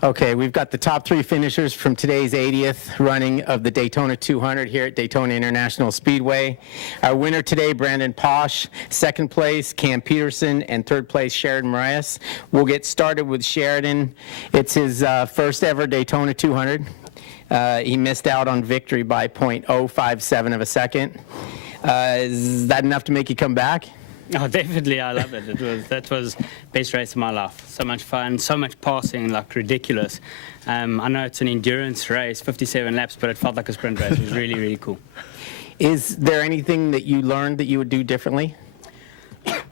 Okay, we've got the top 3 finishers from today's 80th running of the Daytona 200 here at Daytona International Speedway. Our winner today, Brandon Posh. Second place, Cam Peterson. And third place, Sheridan Moraes. We'll get started with Sheridan. It's his first ever Daytona 200. He missed out on victory by .057 of a second. Is that enough to make you come back? Oh, definitely, I love it. That was best race of my life. So much fun, so much passing, like ridiculous. I know it's an endurance race, 57 laps, but it felt like a sprint race. It was really, really cool. Is there anything that you learned that you would do differently?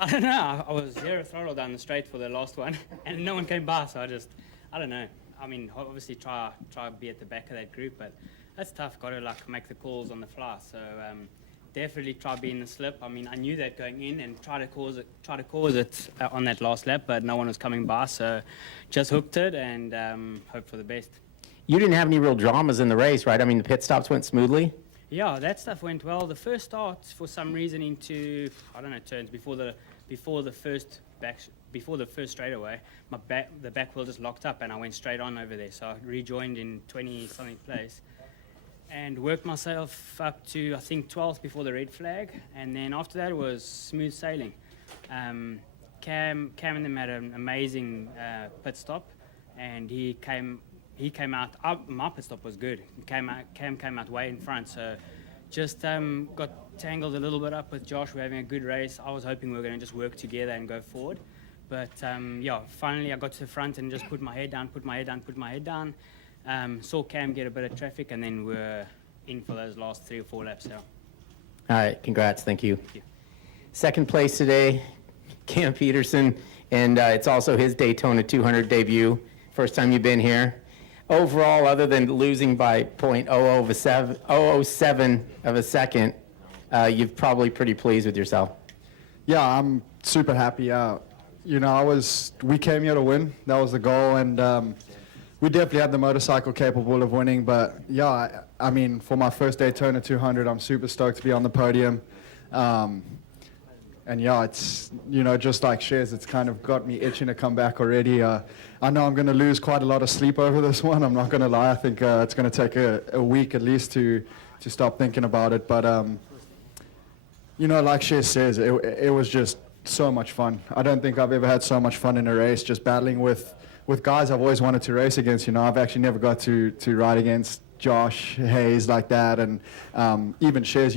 I don't know. I was zero throttle down the straight for the last one, and no one came by, so I don't know. I mean, obviously try to be at the back of that group, but that's tough. Got to like make the calls on the fly. So. Definitely try being the slip. I mean, I knew that going in and try to cause it on that last lap, but no one was coming by, so just hooked it and hope for the best. You didn't have any real dramas in the race, right? I mean, the pit stops went smoothly. Yeah, that stuff went well. The first start, for some reason, into turns before the first straightaway, the back wheel just locked up and I went straight on over there. So I rejoined in 20-something place. And worked myself up to, I think, 12th before the red flag. And then after that, it was smooth sailing. Cam and them had an amazing pit stop. And he came out, my pit stop was good. Cam came out way in front. So just got tangled a little bit up with Josh. We're having a good race. I was hoping we were going to just work together and go forward. But yeah, finally I got to the front and just put my head down. Saw Cam get a bit of traffic, and then we're in for those last 3 or 4 laps now. All right, congrats. Thank you. Thank you. Second place today, Cam Peterson, and it's also his Daytona 200 debut. First time you've been here. Overall, other than losing by .007 of a second, you're probably pretty pleased with yourself. Yeah, I'm super happy. We came here to win. That was the goal, and we definitely had the motorcycle capable of winning, but yeah, I mean, for my first Daytona 200, I'm super stoked to be on the podium. And yeah, it's, just like Shez, it's kind of got me itching to come back already. I know I'm going to lose quite a lot of sleep over this one. I'm not going to lie. I think it's going to take a week at least to stop thinking about it. But, like Shez says, it was just so much fun. I don't think I've ever had so much fun in a race, just battling with guys I've always wanted to race against. I've actually never got to ride against Josh Hayes like that, and even Shez.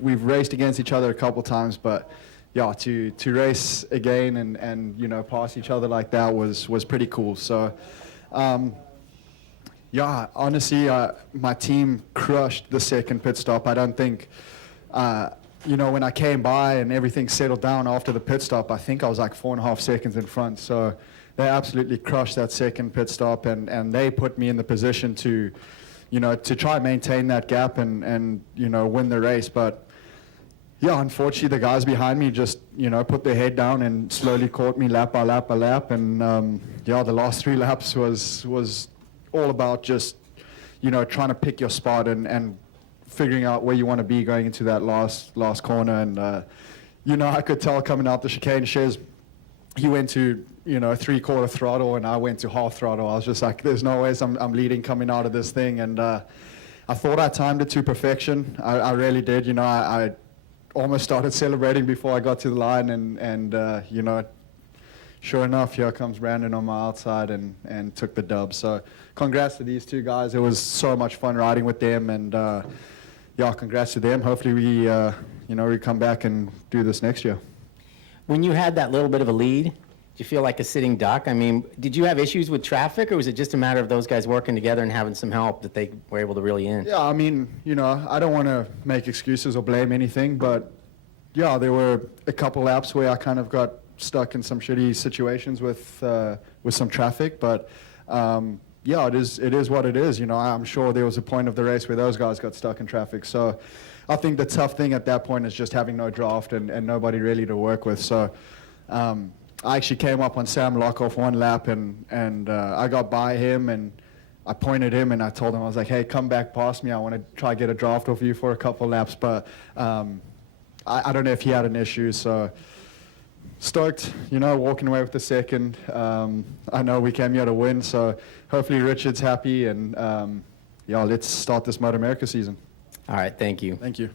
We've raced against each other a couple times, but yeah, to race again and pass each other like that was pretty cool. So yeah, honestly, my team crushed the second pit stop. I don't think when I came by and everything settled down after the pit stop, I think I was like 4.5 seconds in front. So they absolutely crushed that second pit stop, and they put me in the position to try and maintain that gap and win the race. But yeah, unfortunately, the guys behind me just put their head down and slowly caught me lap by lap by lap. And yeah, the last 3 laps was all about just trying to pick your spot and figuring out where you want to be going into that last corner. And I could tell coming out the chicane, Shez, he went to 3/4 throttle and I went to half throttle. I was just like, there's no way I'm leading coming out of this thing. And I thought I timed it to perfection. I really did. I almost started celebrating before I got to the line, and sure enough, here comes Brandon on my outside and took the dub. So congrats to these 2 guys. It was so much fun riding with them, and yeah, congrats to them. Hopefully we come back and do this next year. When you had that little bit of a lead, did you feel like a sitting duck? I mean, did you have issues with traffic, or was it just a matter of those guys working together and having some help that they were able to really in? Yeah, I mean, I don't want to make excuses or blame anything, but yeah, there were a couple laps where I kind of got stuck in some shitty situations with some traffic, but yeah, it is what it is. I'm sure there was a point of the race where those guys got stuck in traffic. So I think the tough thing at that point is just having no draft and nobody really to work with. So I actually came up on Sam Lockoff one lap, and I got by him, and I pointed him, and I told him, I was like, hey, come back past me. I want to try get a draft off you for a couple laps. But I don't know if he had an issue. So Stoked, walking away with the second. I know we came here to win, so hopefully Richard's happy, and let's start this Moto America season. All right, thank you. Thank you.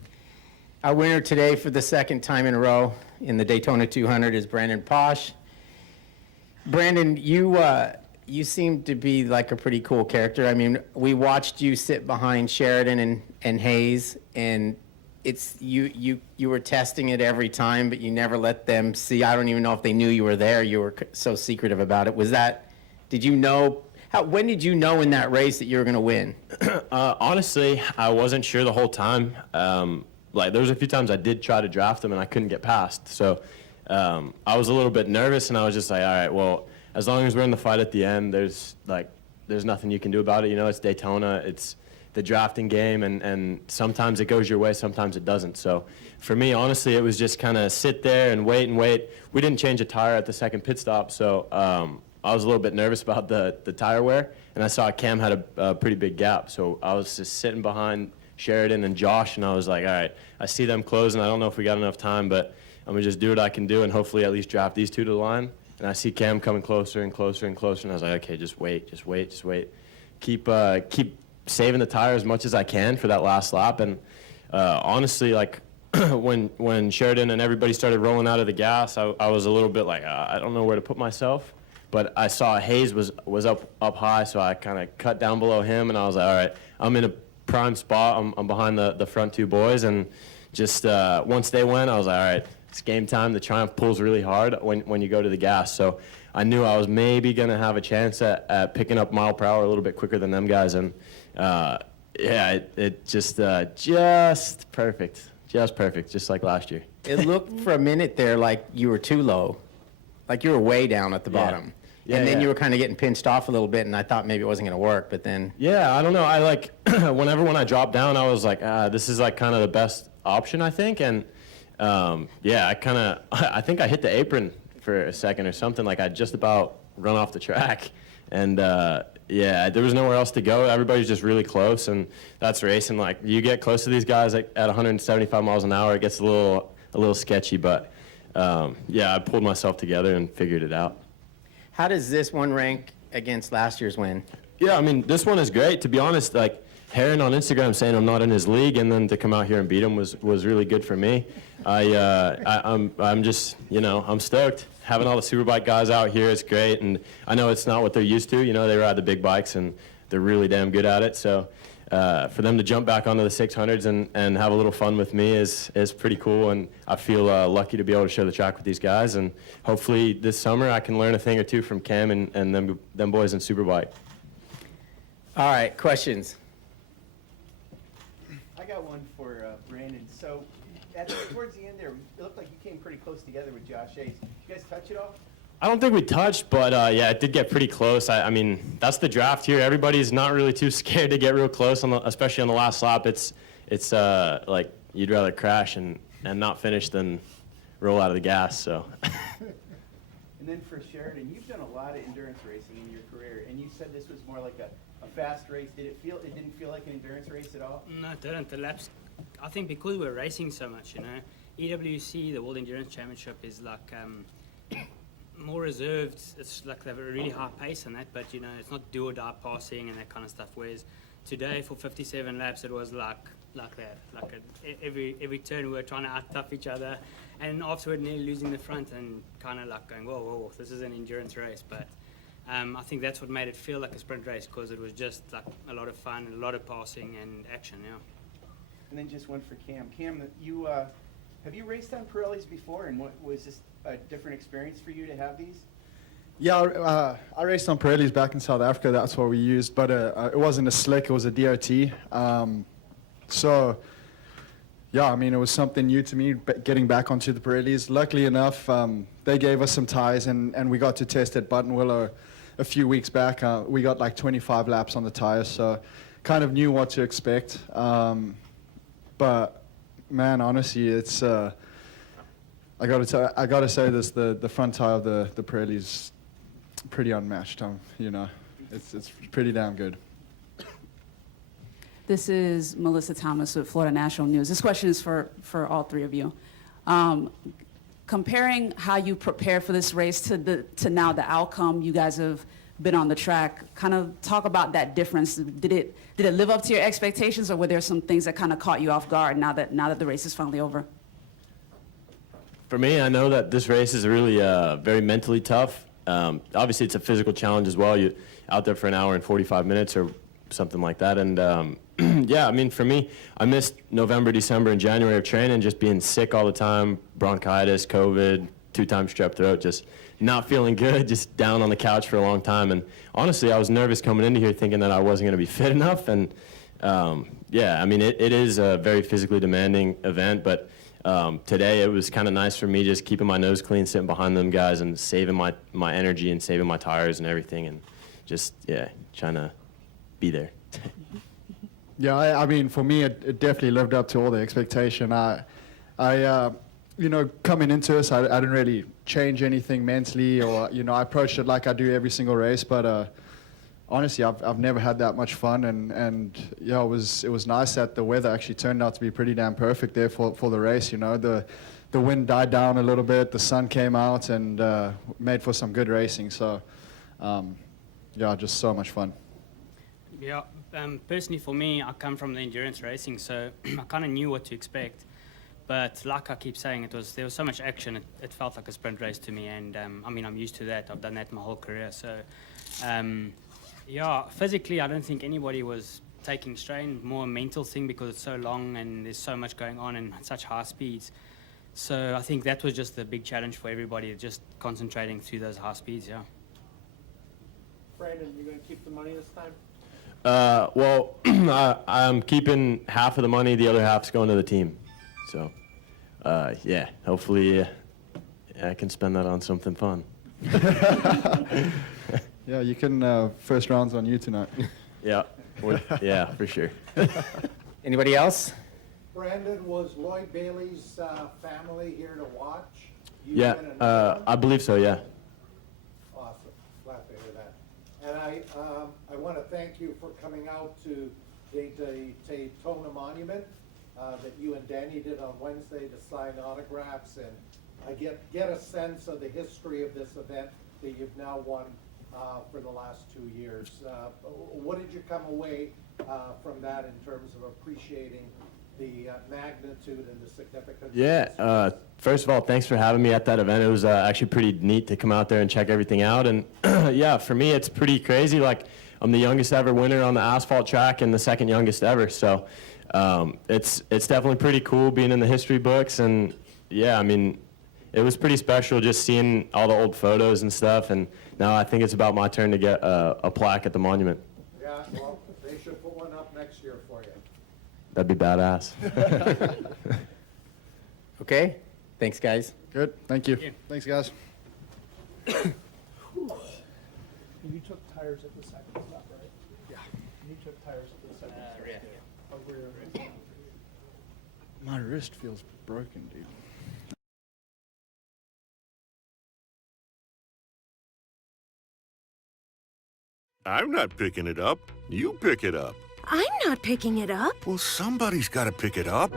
Our winner today for the second time in a row in the Daytona 200 is Brandon Posh. Brandon, you seem to be like a pretty cool character. I mean, we watched you sit behind Sheridan and Hayes, and you were testing it every time, but you never let them see. I don't even know if they knew you were there. You were so secretive about it. Did you know, when did you know in that race that you were going to win? Honestly, I wasn't sure the whole time. There was a few times I did try to draft them and I couldn't get past. So I was a little bit nervous, and I was just like, all right, well, as long as we're in the fight at the end, there's nothing you can do about it. It's Daytona. It's the drafting game, and sometimes it goes your way, sometimes it doesn't. So for me, honestly, it was just kind of sit there and wait. We didn't change a tire at the second pit stop, so I was a little bit nervous about the tire wear, and I saw Cam had a pretty big gap. So I was just sitting behind Sheridan and Josh, and I was like, all right, I see them closing. I don't know if we got enough time, but I'm going to just do what I can do and hopefully at least draft these two to the line. And I see Cam coming closer and closer and closer, and I was like, okay, just wait. Keep saving the tire as much as I can for that last lap. And honestly, when Sheridan and everybody started rolling out of the gas, I was a little bit like, I don't know where to put myself. But I saw Hayes was up high, so I kind of cut down below him, and I was like, all right, I'm in a prime spot. I'm behind the front two boys, and just once they went, I was like, all right, it's game time. The Triumph pulls really hard when you go to the gas. So I knew I was maybe going to have a chance at picking up mile per hour a little bit quicker than them guys. And, it just perfect. Just perfect, just like last year. It looked for a minute there like you were too low, like you were way down at the bottom. Yeah, and then yeah. you were kind of getting pinched off a little bit, and I thought maybe it wasn't going to work, but then... Yeah, I don't know. I when I dropped down, I was like, this is kind of the best option, I think. And I think I hit the apron for a second or something. I just about run off the track. And there was nowhere else to go. Everybody's just really close, and that's racing. You get close to these guys at 175 miles an hour, it gets a little sketchy. But I pulled myself together and figured it out. How does this one rank against last year's win? Yeah, I mean, this one is great. To be honest, Heron on Instagram saying I'm not in his league, and then to come out here and beat him was really good for me. I'm just, I'm stoked. Having all the Superbike guys out here is great, and I know it's not what they're used to. They ride the big bikes, and they're really damn good at it. So for them to jump back onto the 600s and have a little fun with me is pretty cool, and I feel lucky to be able to share the track with these guys. And hopefully this summer I can learn a thing or two from Cam and them boys in Superbike. All right, questions? I got one for Brandon. So towards the end there, it looked like you came pretty close together with Josh Hayes. Did you guys touch it all? I don't think we touched, but it did get pretty close. I mean, that's the draft here. Everybody's not really too scared to get real close, especially on the last lap. It's like you'd rather crash and not finish than roll out of the gas. So. And then for Sheridan, you've done a lot of endurance racing in your career, and you said this was more like a fast race. It didn't feel like an endurance race at all? No, it didn't. The laps, I think because we're racing so much, EWC, the World Endurance Championship, is more reserved. It's they have a really high pace and that, but it's not do or die passing and that kind of stuff. Whereas today for 57 laps, it was like that. Every turn we were trying to out-tough each other, and afterward nearly losing the front and kind of going, whoa, this is an endurance race. But I think that's what made it feel like a sprint race, because it was just a lot of fun and a lot of passing and action. Yeah. And then just one for Cam. Cam, you have you raced on Pirellis before, and what was this a different experience for you to have these? Yeah, I raced on Pirellis back in South Africa. That's what we used, but it wasn't a slick. It was a DOT. I mean, it was something new to me, getting back onto the Pirellis. Luckily enough, they gave us some tires, and we got to test at Buttonwillow a few weeks back. We got 25 laps on the tires, so kind of knew what to expect. But man, honestly, it's I gotta say this: the front tire of the Pirelli's pretty unmatched. It's pretty damn good. This is Melissa Thomas with Florida National News. This question is for all three of you. Comparing how you prepare for this race to now the outcome, you guys have been on the track. Kind of talk about that difference. Did it live up to your expectations, or were there some things that kind of caught you off guard now that the race is finally over? For me, I know that this race is really very mentally tough. Obviously, it's a physical challenge as well. You're out there for an hour and 45 minutes or something like that. And yeah, I mean, for me, I missed November, December, and January of training, just being sick all the time, bronchitis, COVID, 2 times strep throat, just not feeling good, just down on the couch for a long time. And honestly, I was nervous coming into here thinking that I wasn't going to be fit enough. And yeah, I mean, it is a very physically demanding event, but today it was kind of nice for me just keeping my nose clean, sitting behind them guys and saving my energy and saving my tires and everything, and just, yeah, trying to be there. Yeah, I mean, for me, it definitely lived up to all the expectation. You know, coming into this, I didn't really change anything mentally, or, you know, I approached it like I do every single race, but honestly, I've never had that much fun, and yeah, it was nice that the weather actually turned out to be pretty damn perfect there for the race. You know, the wind died down a little bit, the sun came out, and made for some good racing. So yeah, just so much fun. Yeah, personally for me, I come from the endurance racing, so I kind of knew what to expect. But like I keep saying, there was so much action, it felt like a sprint race to me, and I mean, I'm used to that. I've done that my whole career. So yeah, physically, I don't think anybody was taking strain, more a mental thing because it's so long and there's so much going on and such high speeds. So I think that was just the big challenge for everybody, just concentrating through those high speeds, yeah. Brandon, you going to keep the money this time? Well, I'm keeping half of the money, the other half's going to the team. So, yeah, hopefully I can spend that on something fun. Yeah, you can, first round's on you tonight. Yeah, yeah, for sure. Anybody else? Brandon, was Lloyd Bailey's family here to watch? You Yeah, and another one? I believe so, yeah. Awesome. Glad to hear that. And I want to thank you for coming out to the Daytona Monument that you and Danny did on Wednesday to sign autographs, and I get a sense of the history of this event that you've now won for the last 2 years. What did you come away from that in terms of appreciating the magnitude and the significance? Yeah, first of all, thanks for having me at that event. It was actually pretty neat to come out there and check everything out. And yeah, for me, it's pretty crazy. Like, I'm the youngest ever winner on the asphalt track and the second youngest ever. So it's definitely pretty cool being in the history books. And yeah, I mean, it was pretty special just seeing all the old photos and stuff. And now I think it's about my turn to get a plaque at the monument. Yeah, well, they should put one up next year for you. That'd be badass. Okay, thanks, guys. Good, thank you. Yeah. Thanks, guys. You took tires at the second stop, right? Yeah. You took tires at the second stop. Yeah. Oh, rear. My wrist feels broken, dude. I'm not picking it up. You pick it up. I'm not picking it up. Well, somebody's got to pick it up.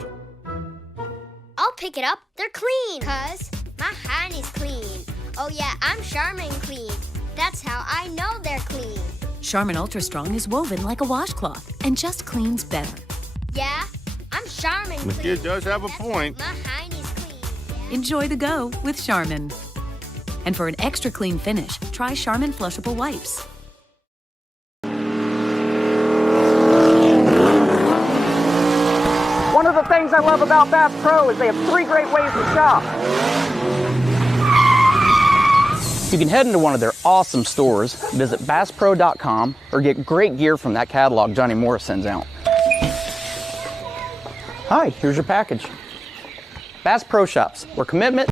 I'll pick it up. They're clean. 'Cause my hand is clean. Oh yeah, I'm Charmin clean. That's how I know they're clean. Charmin Ultra Strong is woven like a washcloth and just cleans better. Yeah, I'm Charmin The clean. kid does have a That's point. My hand is clean. Yeah. Enjoy the go with Charmin. And for an extra clean finish, try Charmin Flushable Wipes. One of the things I love about Bass Pro is they have 3 great ways to shop. You can head into one of their awesome stores, visit BassPro.com, or get great gear from that catalog Johnny Morris sends out. Hi, here's your package. Bass Pro Shops, where commitment